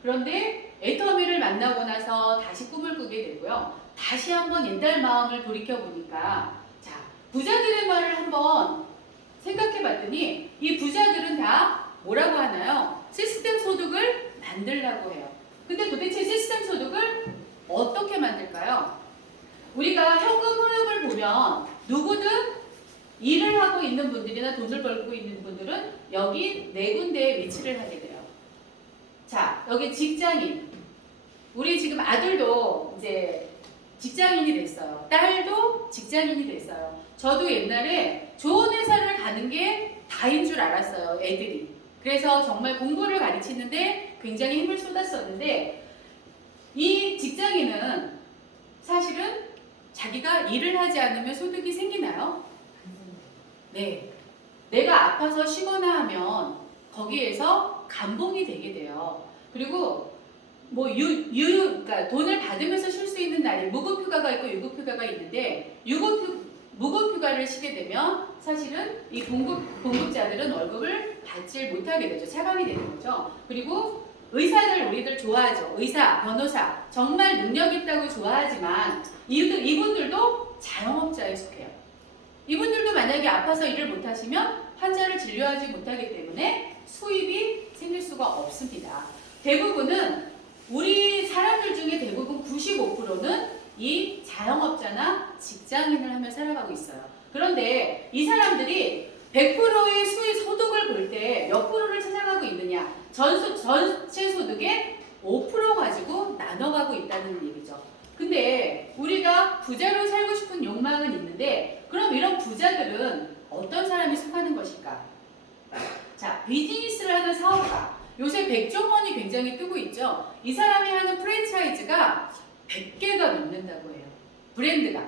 그런데 애터미를 만나고 나서 다시 꿈을 꾸게 되고요. 다시 한번 옛날 마음을 돌이켜보니까 자, 부자들의 말을 한번 생각해 봤더니 이 부자들은 다 뭐라고 하나요? 시스템 소득을 만들라고 해요. 근데 도대체 시스템 소득을 어떻게 만들까요? 우리가 현금 흐름을 보면 누구든 일을 하고 있는 분들이나 돈을 벌고 있는 분들은 여기 네 군데에 위치를 하게 돼요. 자, 여기 직장인. 우리 지금 아들도 이제 직장인이 됐어요. 딸도 직장인이 됐어요. 저도 옛날에 좋은 회사를 가는 게 다인 줄 알았어요, 애들이. 그래서 정말 공부를 가르치는데 굉장히 힘을 쏟았었는데 이 직장인은 사실은 자기가 일을 하지 않으면 소득이 생기나요? 네. 내가 아파서 쉬거나 하면 거기에서 감봉이 되게 돼요. 그리고 뭐 그러니까 돈을 받으면서 쉴 수 있는 날이 무급휴가가 있고 유급휴가가 있는데 무급휴가를 쉬게 되면 사실은 이 봉급자들은 월급을 받지 못하게 되죠. 차감이 되는 거죠. 그리고 의사들 우리들 좋아하죠. 의사, 변호사 정말 능력 있다고 좋아하지만 이분들도 자영업자에 속해요. 이분들도 만약에 아파서 일을 못하시면 환자를 진료하지 못하기 때문에 수입이 생길 수가 없습니다. 대부분은 우리 사람들 중에 대부분 95%는 이 자영업자나 직장인을 하며 살아가고 있어요. 그런데 이 사람들이 100%의 수입 소득을 볼 때 몇 프로를 찾아가고 있느냐? 전체 소득의 5% 가지고 나눠가고 있다는 얘기죠. 근데 우리가 부자로 살고 싶은 욕망은 있는데 그럼 이런 부자들은 어떤 사람이 속하는 것일까? 자, 비즈니스를 하는 사업가. 요새 백종원이 굉장히 뜨고 있죠. 이 사람이 하는 프랜차이즈가 100개가 넘는다고 해요. 브랜드가.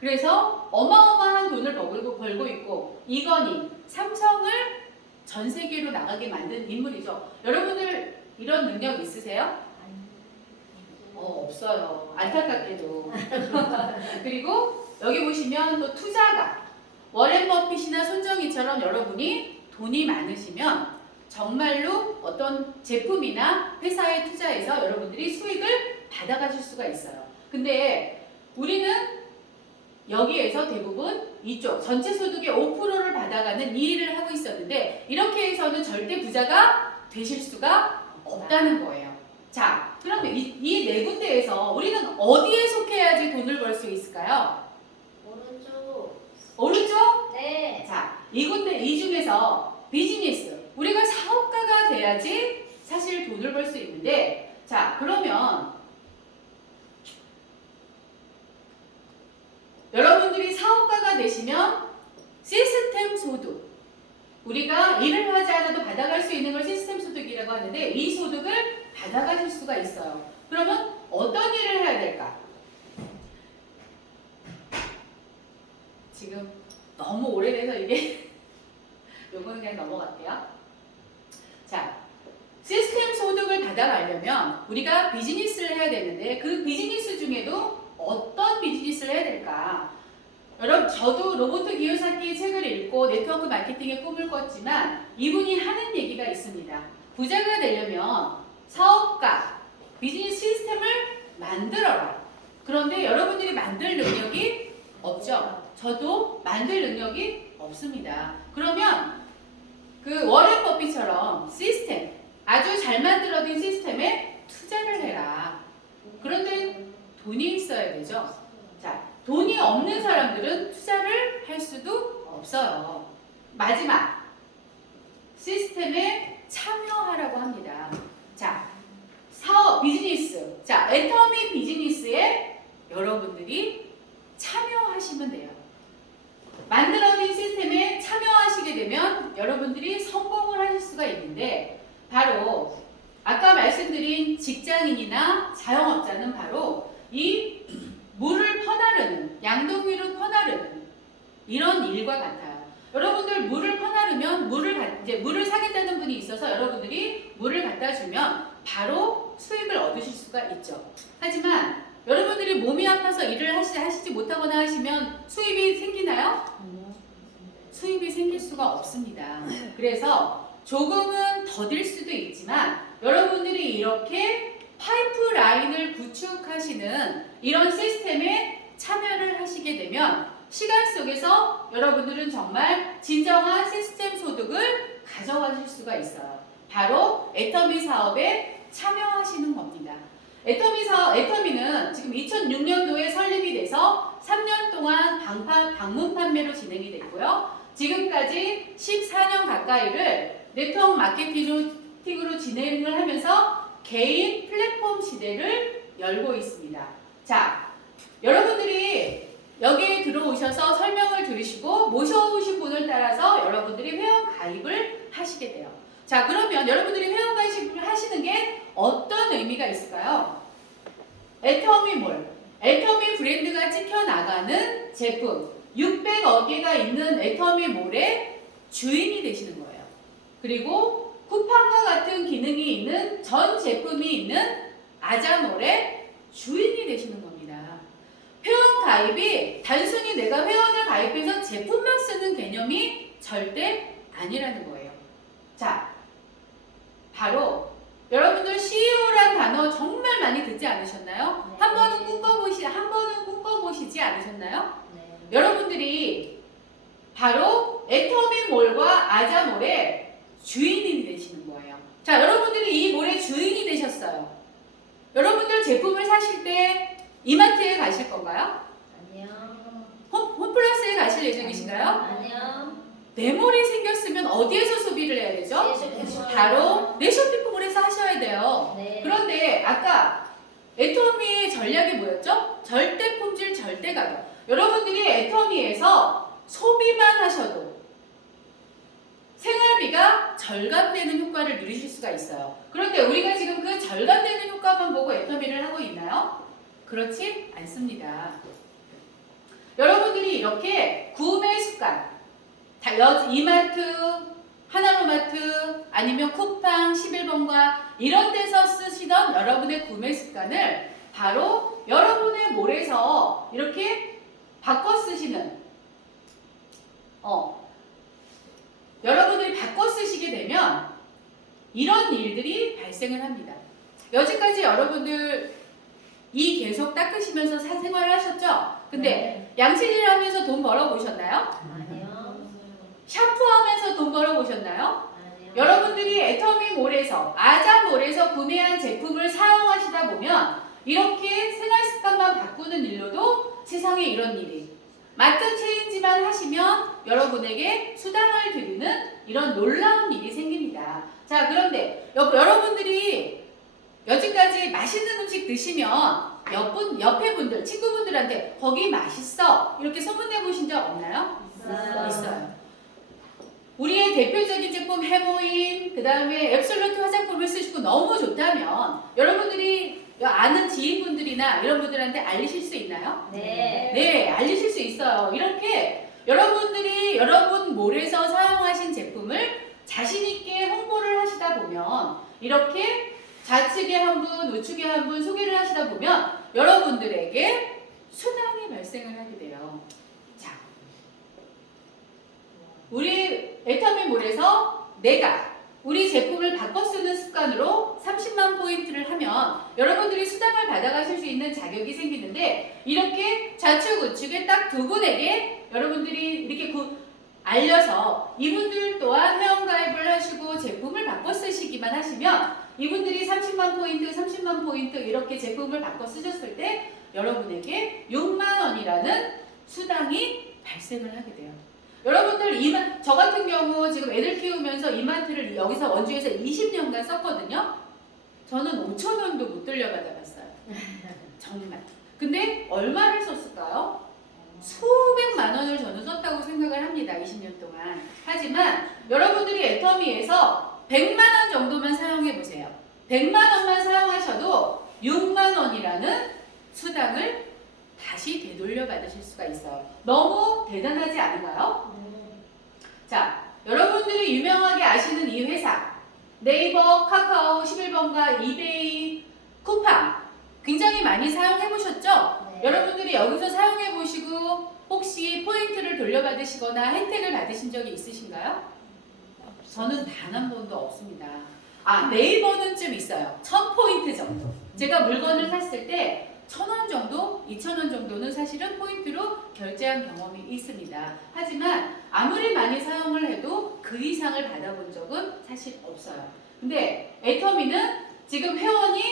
그래서 어마어마한 돈을 벌고 있고 이건희, 삼성을 전 세계로 나가게 만든 인물이죠. 여러분들 이런 능력 있으세요? 없어요. 안타깝게도. 그리고 여기 보시면 또 투자가 워렌 버핏이나 손정희처럼 여러분이 돈이 많으시면 정말로 어떤 제품이나 회사에 투자해서 여러분들이 수익을 받아가실 수가 있어요. 근데 우리는 여기에서 대부분 이쪽 전체 소득의 5%를 받아가는 이 일을 하고 있었는데 이렇게 해서는 절대 부자가 되실 수가 없다는 거예요. 자, 그러면 이 네 군데에서 우리는 어디에 속해야지 돈을 벌 수 있을까요? 오른쪽. 오른쪽? 네. 자, 이 중에서 비즈니스. 우리가 사업가가 돼야지 사실 돈을 벌 수 있는데 자, 그러면 여러분들이 사업가가 되시면 시스템 소득. 우리가 일을 하지 않아도 받아갈 수 있는 걸 시스템 소득이라고 하는데 이 소득을 받아가실 수가 있어요. 그러면 어떤 일을 해야 될까? 지금 너무 오래돼서 이게 요거는 그냥 넘어갈게요. 자, 시스템 소득을 받아가려면 우리가 비즈니스를 해야 되는데 그 비즈니스 중에도 어떤 비즈니스를 해야 될까? 여러분, 저도 로봇 기요사키의 책을 읽고 네트워크 마케팅의 꿈을 꿨지만 이분이 하는 얘기가 있습니다. 부자가 되려면 사업가, 비즈니스 시스템을 만들어라. 그런데 여러분들이 만들 능력이 없죠? 저도 만들 능력이 없습니다. 그러면 그 워렌 버핏처럼 시스템, 아주 잘 만들어진 시스템에 투자를 해라. 그런데 돈이 있어야 되죠. 자, 돈이 없는 사람들은 투자를 할 수도 없어요. 마지막, 시스템에 참여하라고 합니다. 자, 사업, 비즈니스. 자, 애터미 비즈니스에 여러분들이 참여하시면 돼요. 만들어진 시스템에 참여하시게 되면 여러분들이 성공을 하실 수가 있는데 바로 아까 말씀드린 직장인이나 자영업자는 바로 이 물을 퍼나르는, 양동 위로 퍼나르는 이런 일과 같아요. 여러분들 물을 퍼나르면 물을 사겠다는 분이 있어서 여러분들이 물을 갖다 주면 바로 수익을 얻으실 수가 있죠. 하지만 여러분들이 몸이 아파서 일을 하시지 못하거나 하시면 수입이 생기나요? 수입이 생길 수가 없습니다. 그래서 조금은 더딜 수도 있지만 여러분들이 이렇게 파이프라인을 구축하시는 이런 시스템에 참여를 하시게 되면 시간 속에서 여러분들은 정말 진정한 시스템 소득을 가져가실 수가 있어요. 바로 애터미 사업에 참여하시는 겁니다. 애터미는 지금 2006년도에 설립이 돼서 3년 동안 방문 판매로 진행이 됐고요. 지금까지 14년 가까이를 네트워크 마케팅으로 진행을 하면서 개인 플랫폼 시대를 열고 있습니다. 자, 여러분들이 여기에 들어오셔서 설명을 들으시고 모셔오신 분을 따라서 여러분들이 회원 가입을 하시게 돼요. 자, 그러면 여러분들이 회원 가입을 하시는 게 어떤 의미가 있을까요? 애터미몰, 애터미 브랜드가 찍혀나가는 제품 600여 개가 있는 애터미몰의 주인이 되시는 거예요. 그리고 쿠팡과 같은 기능이 있는 전 제품이 있는 아자몰의 주인이 되시는 겁니다. 회원 가입이 단순히 내가 회원을 가입해서 제품만 쓰는 개념이 절대 아니라는 거예요. 자, 바로 여러분들 CEO란 단어 정말 많이 듣지 않으셨나요? 한 번은 꿈꿔보시지 않으셨나요? 네. 여러분들이 바로 애터미몰과 아자몰의 주인이 되시는 거예요. 자, 여러분들이 이 몰의 주인이 되셨어요. 여러분들 제품을 사실 때 이마트에 가실 건가요? 아니요. 홈플러스에 가실 예정이신가요? 아니요. 네몰이 생겼으면 어디에서 소비를 해야 되죠? 바로 네쇼핑몰에서 하셔야 돼요. 네. 그런데 아까 애터미의 전략이 뭐였죠? 절대 품질, 절대 가격. 여러분들이 애터미에서 소비만 하셔도 생활비가 절감되는 효과를 누리실 수가 있어요. 그런데 우리가 지금 그 절감되는 효과만 보고 애터미를 하고 있나요? 그렇지 않습니다. 여러분들이 이렇게 구매 습관, 이마트, 하나로마트, 아니면 쿠팡, 11번가 이런 데서 쓰시던 여러분의 구매 습관을 바로 여러분의 몰에서 이렇게 바꿔 쓰시는 여러분들이 바꿔 쓰시게 되면 이런 일들이 발생을 합니다. 여지까지 여러분들 이 계속 닦으시면서 생활을 하셨죠? 근데 양치질 하면서 돈 벌어 보셨나요? 아니요. 샴푸하면서 돈 벌어 보셨나요? 아니요. 여러분들이 애터미몰에서 아자몰에서 구매한 제품을 사용하시다 보면 이렇게 생활 습관만 바꾸는 일로도 세상에 이런 일이 마트 체인지만 하시면 여러분에게 수당을 드리는 이런 놀라운 일이 생깁니다. 자, 그런데 여러분들이 여지까지 맛있는 음식 드시면 옆에 분들, 친구분들한테 거기 맛있어 이렇게 소문내 보신 적 없나요? 있어요. 우리의 대표적인 제품 해모인, 그 다음에 앱솔루트 화장품을 쓰시고 너무 좋다면 여러분들이 아는 지인분들이나 이런 분들한테 알리실 수 있나요? 네. 네, 알리실 수 있어요. 이렇게 여러분들이 여러분 몰에서 사용하신 제품을 자신있게 홍보를 하시다 보면 이렇게 좌측에 한 분, 우측에 한 분 소개를 하시다 보면 여러분들에게 수당이 발생을 하게 돼요. 자, 우리 애터미몰에서 내가 우리 제품을 바꿔 쓰는 습관으로 30만 포인트를 하면 여러분들이 수당을 받아가실 수 있는 자격이 생기는데 이렇게 좌측 우측에 딱 두 분에게 여러분들이 이렇게 알려서 이분들 또한 회원가입을 하시고 제품을 바꿔 쓰시기만 하시면 이분들이 30만 포인트, 30만 포인트 이렇게 제품을 바꿔 쓰셨을 때 여러분에게 6만 원이라는 수당이 발생을 하게 돼요. 여러분들 저 같은 경우 지금 애들 키우면서 이마트를 여기서 원주에서 20년간 썼거든요. 저는 5천 원도 못 돌려받아봤어요. 정말. 근데 얼마를 썼을까요? 수백만 원을 저는 썼다고 생각을 합니다. 20년 동안. 하지만 여러분들이 애터미에서 100만 원 정도만 사용해 보세요. 100만 원만 사용하셔도 6만 원이라는 수당을 다시 되돌려 받으실 수가 있어요. 너무 대단하지 않은가요? 자, 여러분들이 유명하게 아시는 이 회사 네이버, 카카오, 11번가, 이베이, 쿠팡 굉장히 많이 사용해 보셨죠? 네. 여러분들이 여기서 사용해 보시고 혹시 포인트를 돌려받으시거나 혜택을 받으신 적이 있으신가요? 저는 단 한 번도 없습니다. 아, 네이버는 좀 있어요. 1000포인트 정도. 제가 물건을 샀을 때 1000원 정도, 2000원 정도는 사실은 포인트로 결제한 경험이 있습니다. 하지만 아무리 많이 사용을 해도 그 이상을 받아본 적은 사실 없어요. 근데 애터미는 지금 회원이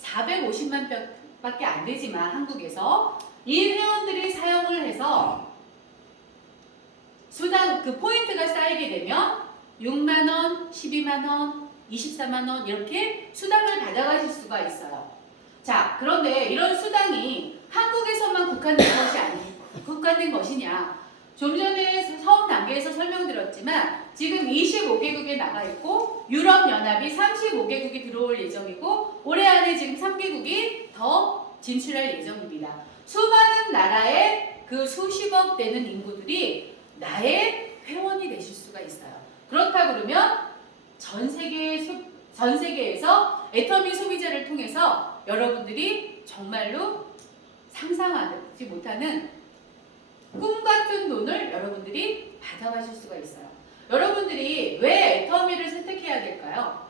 450만 밖에 안 되지만 한국에서 이 회원들이 사용을 해서 수당 그 포인트가 쌓이게 되면 6만원, 12만원, 24만원 이렇게 수당을 받아가실 수가 있어요. 자, 그런데 이런 수당이 한국에서만 국한된 것이냐? 좀 전에 처음 단계에서 설명드렸지만 지금 25개국에 나가 있고 유럽연합이 35개국이 들어올 예정이고 올해 안에 지금 3개국이 더 진출할 예정입니다. 수많은 나라의 그 수십억 되는 인구들이 나의 회원이 되실 수가 있어요. 그렇다 그러면 전 세계에서 애터미 소비자를 통해서 여러분들이 정말로 상상하지 못하는 꿈 같은 돈을 여러분들이 받아가실 수가 있어요. 여러분들이 왜 애터미를 선택해야 될까요?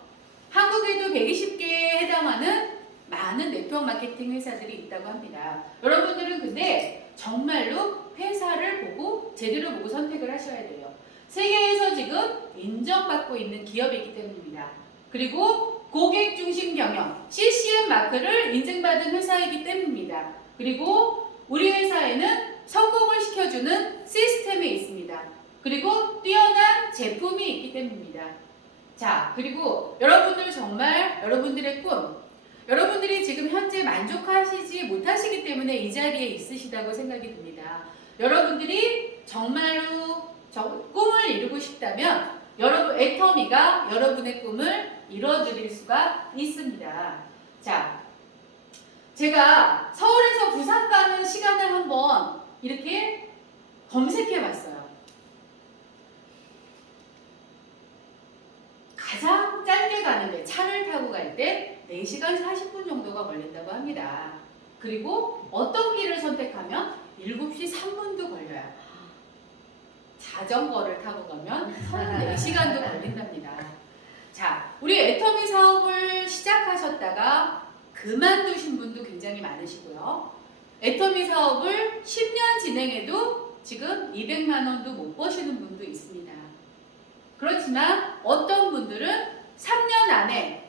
한국에도 120개에 해당하는 많은 네트워크 마케팅 회사들이 있다고 합니다. 여러분들은 근데 정말로 회사를 보고 제대로 보고 선택을 하셔야 돼요. 세계에서 지금 인정받고 있는 기업이기 때문입니다. 그리고 고객 중심 경영, CCM 마크를 인증받은 회사이기 때문입니다. 그리고 우리 회사에는 성공을 시켜주는 시스템이 있습니다. 그리고 뛰어난 제품이 있기 때문입니다. 자, 그리고 여러분들 정말 여러분들의 꿈, 여러분들이 지금 현재 만족하시지 못하시기 때문에 이 자리에 있으시다고 생각이 듭니다. 여러분들이 정말로 꿈을 이루고 싶다면 여러분 애터미가 여러분의 꿈을 이뤄드릴 수가 있습니다. 자, 제가 서울에서 부산 가는 시간을 한번 이렇게 검색해 봤어요. 가장 짧게 가는데 차를 타고 갈 때 4시간 40분 정도가 걸린다고 합니다. 그리고 어떤 길을 선택하면 7시 3분도 걸려요. 자전거를 타고 가면 4시간도 걸린답니다. 자, 우리 애터미 사업을 시작하셨다가 그만두신 분도 굉장히 많으시고요. 애터미 사업을 10년 진행해도 지금 200만 원도 못 버시는 분도 있습니다. 그렇지만 어떤 분들은 3년 안에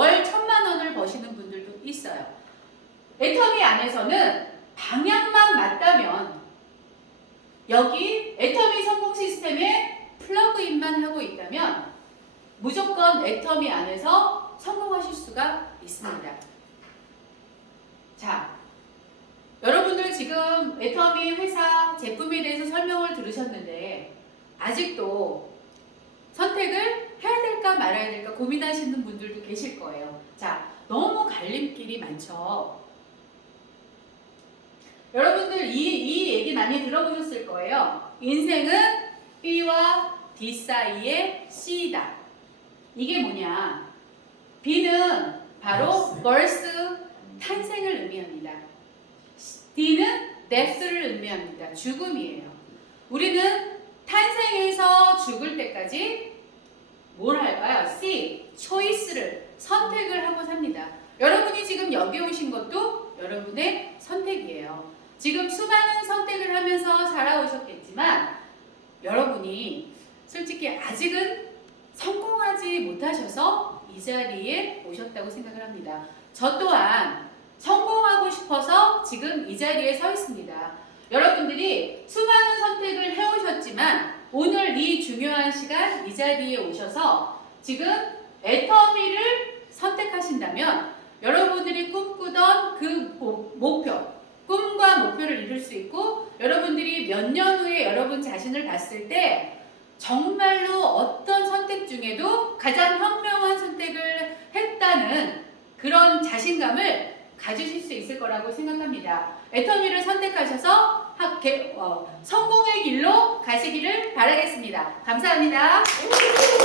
월 1000만 원을 버시는 분들도 있어요. 애터미 안에서는 방향만 맞다면 여기 애터미 성공 시스템에 플러그인만 하고 있다면 무조건 애터미 안에서 성공하실 수가 있습니다. 자, 여러분들 지금 애터미 회사 제품에 대해서 설명을 들으셨는데 아직도 선택을 해야 될까 말아야 될까 고민하시는 분들도 계실 거예요. 자, 너무 갈림길이 많죠. 여러분들 이 얘기 많이 들어보셨을 거예요. 인생은 B와 D 사이의 C다. 이게 뭐냐? B는 바로 birth, 탄생을 의미합니다. D는 death를 의미합니다. 죽음이에요. 우리는 탄생해서 죽을 때까지 뭘 할까요? C, choice를 선택을 하고 삽니다. 여러분이 지금 여기 오신 것도 여러분의 선택이에요. 지금 수많은 선택을 하면서 살아오셨겠지만 여러분이 솔직히 아직은 성공하지 못하셔서 이 자리에 오셨다고 생각을 합니다. 저 또한 성공하고 싶어서 지금 이 자리에 서 있습니다. 여러분들이 수많은 선택을 해오셨지만 오늘 이 중요한 시간 이 자리에 오셔서 지금 애터미를 선택하신다면 여러분들이 꿈꾸던 그 목표, 꿈과 목표를 이룰 수 있고 여러분들이 몇 년 후에 여러분 자신을 봤을 때 정말로 어떤 선택 중에도 가장 현명한 선택을 했다는 그런 자신감을 가지실 수 있을 거라고 생각합니다. 애터미를 선택하셔서 성공의 길로 가시기를 바라겠습니다. 감사합니다.